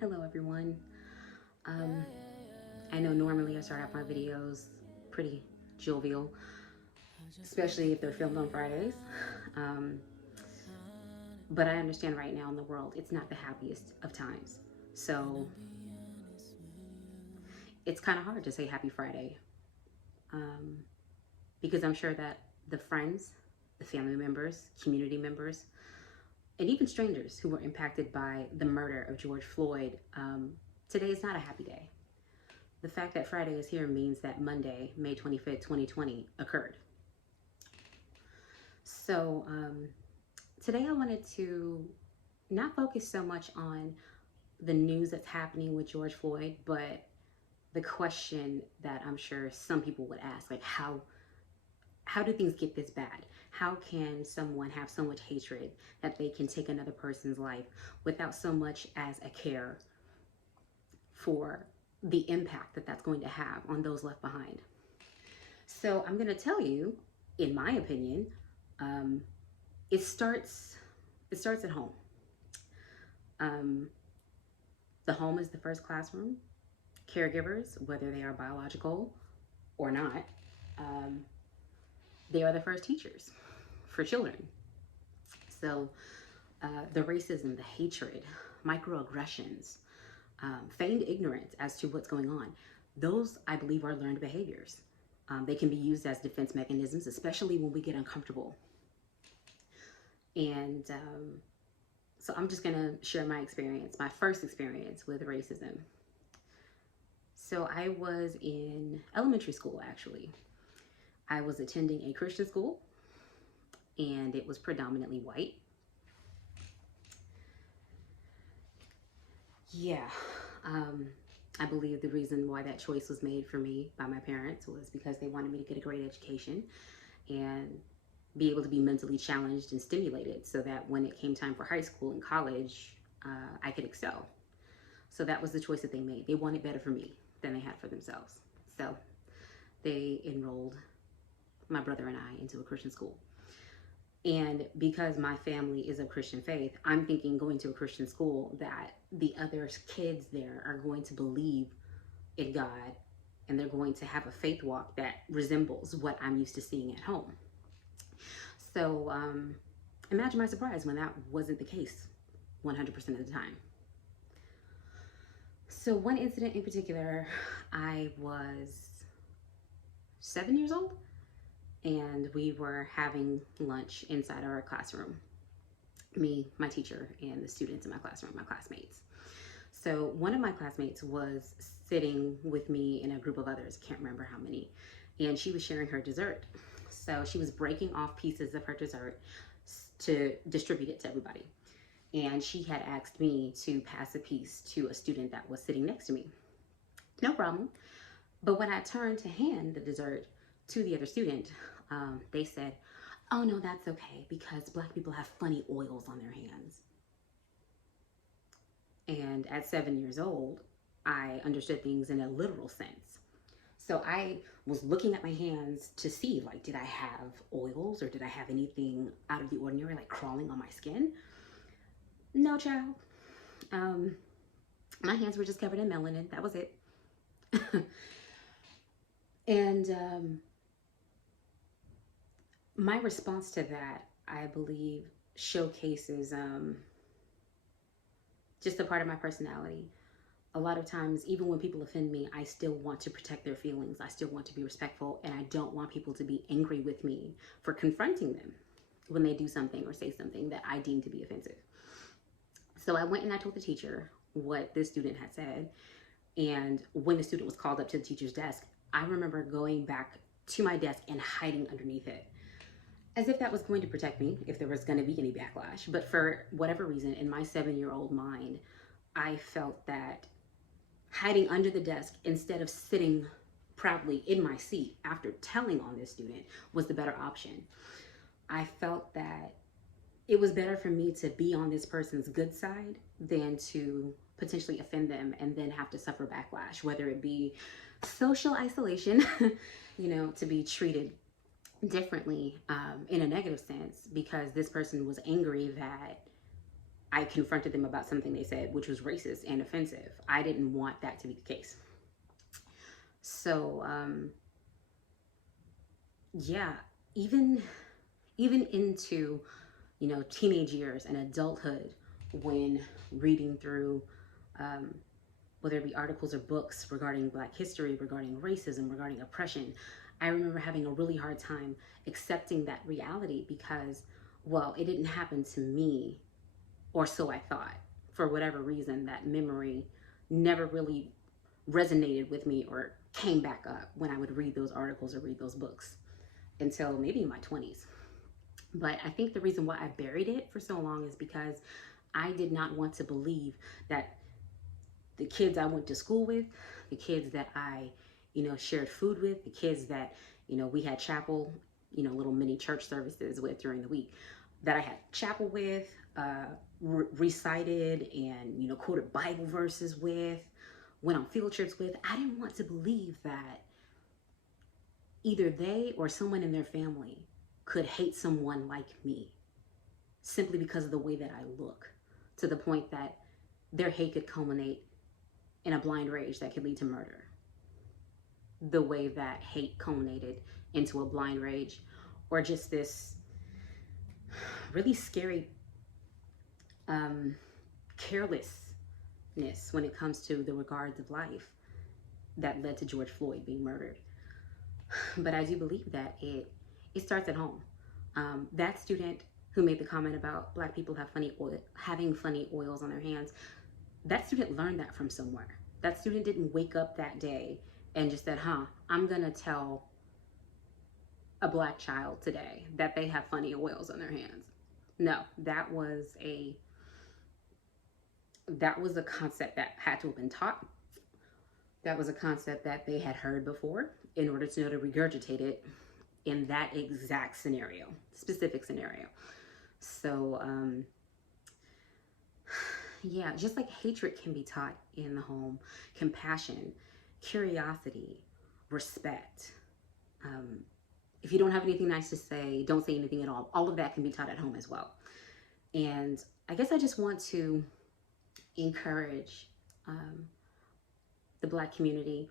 Hello everyone. Um, I know normally I start out my videos pretty jovial, especially if they're filmed on Fridays. Um, but I understand right now in the world it's not the happiest of times. So it's kind of hard to say happy Friday um, because I'm sure that the friends, the family members, community members, and even strangers who were impacted by the murder of George Floyd, today is not a happy day. The fact that Friday is here means that Monday, May 25th, 2020, occurred. So today I wanted to not focus so much on the news that's happening with George Floyd, but the question that I'm sure some people would ask, like how do things get this bad? How can someone have so much hatred that they can take another person's life without so much as a care for the impact that that's going to have on those left behind? So I'm going to tell you, in my opinion, um, it starts at home. Um, the home is the first classroom. Caregivers, whether they are biological or not, um, they are the first teachers for children. So the racism, the hatred, microaggressions, feigned ignorance as to what's going on, those I believe are learned behaviors. They can be used as defense mechanisms, especially when we get uncomfortable. And so I'm just gonna share my experience, my first experience with racism. So I was in elementary school, actually. I was attending a Christian school, and it was predominantly white. Yeah, um, I believe the reason why that choice was made for me by my parents was because they wanted me to get a great education and be able to be mentally challenged and stimulated so that when it came time for high school and college, I could excel. So that was the choice that they made. They wanted better for me than they had for themselves. So they enrolled my brother and I into a Christian school. And because my family is of Christian faith, I'm thinking going to a Christian school that the other kids there are going to believe in God and they're going to have a faith walk that resembles what I'm used to seeing at home. So imagine my surprise when that wasn't the case 100% of the time. So one incident in particular, I was 7 years old and we were having lunch inside our classroom. Me, my teacher, and the students in my classroom, my classmates. So one of my classmates was sitting with me and a group of others, can't remember how many, and she was sharing her dessert. So she was breaking off pieces of her dessert to distribute it to everybody. And she had asked me to pass a piece to a student that was sitting next to me. No problem. But when I turned to hand the dessert to the other student, they said, "Oh no, that's okay because Black people have funny oils on their hands." And at 7 years old, I understood things in a literal sense. So I was looking at my hands to see, like, did I have oils or did I have anything out of the ordinary, like crawling on my skin? No, child. Um, my hands were just covered in melanin. That was it. And my response to that, I believe, showcases just a part of my personality. A lot of times, even when people offend me, I still want to protect their feelings. I still want to be respectful, and I don't want people to be angry with me for confronting them when they do something or say something that I deem to be offensive. So I went and I told the teacher what this student had said. And when the student was called up to the teacher's desk, I remember going back to my desk and hiding underneath it, as if that was going to protect me if there was going to be any backlash. But for whatever reason, in my 7-year-old mind, I felt that hiding under the desk instead of sitting proudly in my seat after telling on this student was the better option. I felt that it was better for me to be on this person's good side than to potentially offend them and then have to suffer backlash, whether it be social isolation, to be treated differently in a negative sense because this person was angry that I confronted them about something they said, which was racist and offensive. I didn't want that to be the case. So, yeah, even into, teenage years and adulthood, when reading through, um, whether it be articles or books regarding Black history, regarding racism, regarding oppression, I remember having a really hard time accepting that reality because, well, it didn't happen to me, or so I thought. For whatever reason, that memory never really resonated with me or came back up when I would read those articles or read those books until maybe my 20s. But I think the reason why I buried it for so long is because I did not want to believe that the kids I went to school with, the kids that I, shared food with, the kids that, we had chapel, little mini church services with during the week, that I had chapel with, recited and, quoted Bible verses with, went on field trips with. I didn't want to believe that either they or someone in their family could hate someone like me simply because of the way that I look, to the point that their hate could culminate in a blind rage that could lead to murder. The way that hate culminated into a blind rage, or just this really scary carelessness when it comes to the regards of life that led to George Floyd being murdered. But I do believe that it starts at home. That student who made the comment about Black people having funny oils on their hands, that student learned that from somewhere. That student didn't wake up that day and just said, I'm gonna tell a Black child today that they have funny oils on their hands. No, that was a concept that had to have been taught. That was a concept that they had heard before in order to know to regurgitate it in that exact specific scenario. So, yeah, just like hatred can be taught in the home, compassion, curiosity, respect. If you don't have anything nice to say, don't say anything at all. All of that can be taught at home as well. And I guess I just want to encourage the Black community.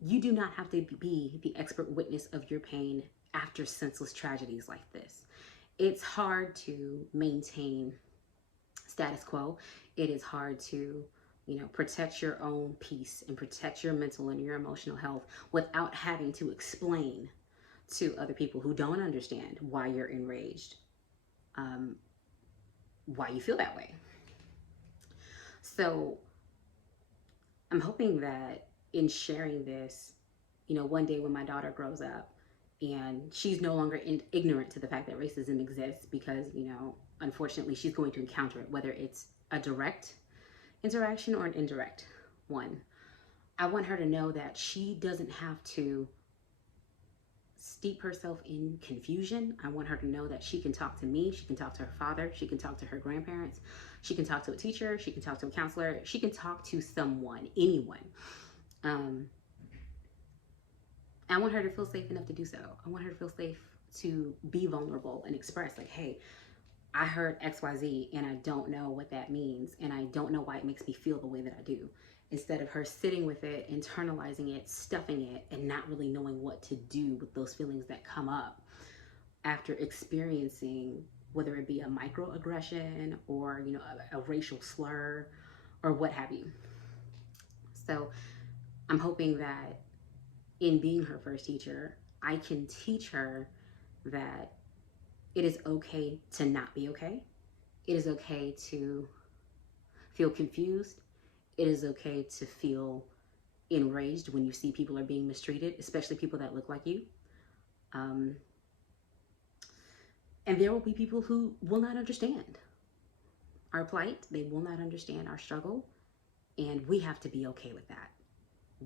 You do not have to be the expert witness of your pain after senseless tragedies like this. It's hard to maintain status quo. It is hard to, protect your own peace and protect your mental and your emotional health without having to explain to other people who don't understand why you're enraged, why you feel that way. So I'm hoping that in sharing this, one day when my daughter grows up and she's no longer ignorant to the fact that racism exists, because, unfortunately she's going to encounter it, whether it's a direct interaction or an indirect one. I want her to know that she doesn't have to steep herself in confusion. I want her to know that she can talk to me, she can talk to her father, she can talk to her grandparents, she can talk to a teacher, she can talk to a counselor, she can talk to someone, anyone. I want her to feel safe enough to do so. I want her to feel safe to be vulnerable and express, like, hey, I heard XYZ and I don't know what that means, and I don't know why it makes me feel the way that I do. Instead of her sitting with it, internalizing it, stuffing it, and not really knowing what to do with those feelings that come up after experiencing, whether it be a microaggression or, a racial slur or what have you. So I'm hoping that in being her first teacher, I can teach her that it is okay to not be okay. It is okay to feel confused. It is okay to feel enraged when you see people are being mistreated, especially people that look like you. And there will be people who will not understand our plight. They will not understand our struggle. And we have to be okay with that.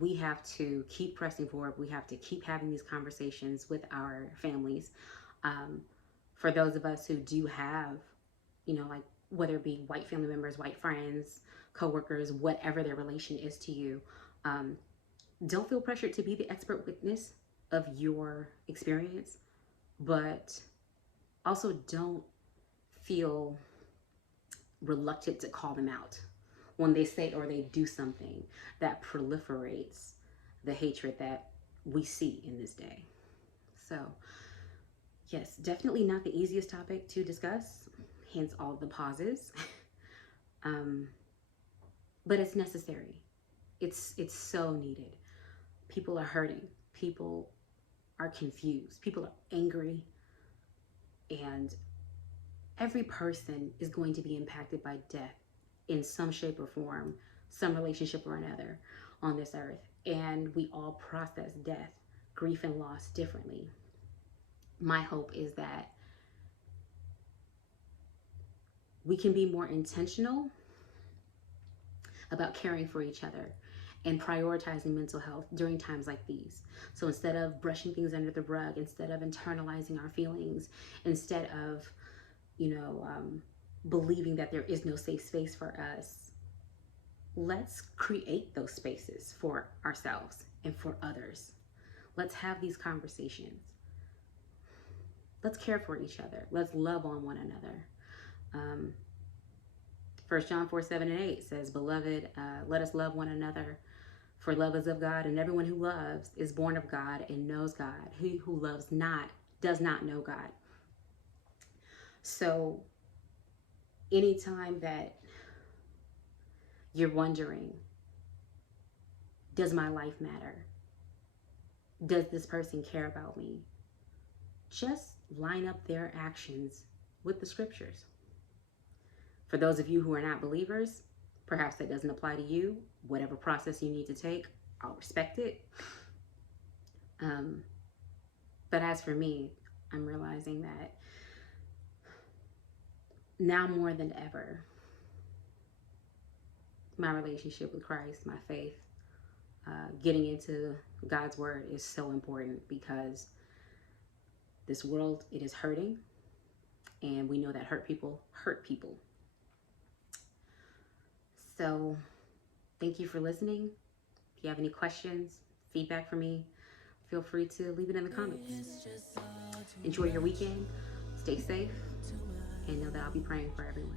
We have to keep pressing forward. We have to keep having these conversations with our families. For those of us who do have, like, whether it be white family members, white friends, coworkers, whatever their relation is to you, don't feel pressured to be the expert witness of your experience, but also don't feel reluctant to call them out when they say or they do something that proliferates the hatred that we see in this day. So, yes, definitely not the easiest topic to discuss, hence all the pauses. But it's necessary. It's so needed. People are hurting. People are confused. People are angry. And every person is going to be impacted by death in some shape or form, some relationship or another on this earth. And we all process death, grief, and loss differently. My hope is that we can be more intentional about caring for each other and prioritizing mental health during times like these. So instead of brushing things under the rug, instead of internalizing our feelings, instead of, believing that there is no safe space for us, let's create those spaces for ourselves and for others. Let's have these conversations. Let's care for each other. Let's love on one another. 1 John 4:7-8 says, "Beloved, let us love one another, for love is of God, and everyone who loves is born of God and knows God. He who loves not does not know God." So anytime that you're wondering, does my life matter? Does this person care about me? Just line up their actions with the scriptures. For those of you who are not believers, perhaps that doesn't apply to you. Whatever process you need to take, I'll respect it. But as for me, I'm realizing that now more than ever, my relationship with Christ, my faith, getting into God's word is so important, because this world, it is hurting, and we know that hurt people hurt people. So thank you for listening. If you have any questions, feedback for me, feel free to leave it in the comments. Enjoy your weekend, stay safe, and know that I'll be praying for everyone.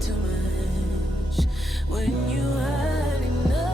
Too much when you had enough.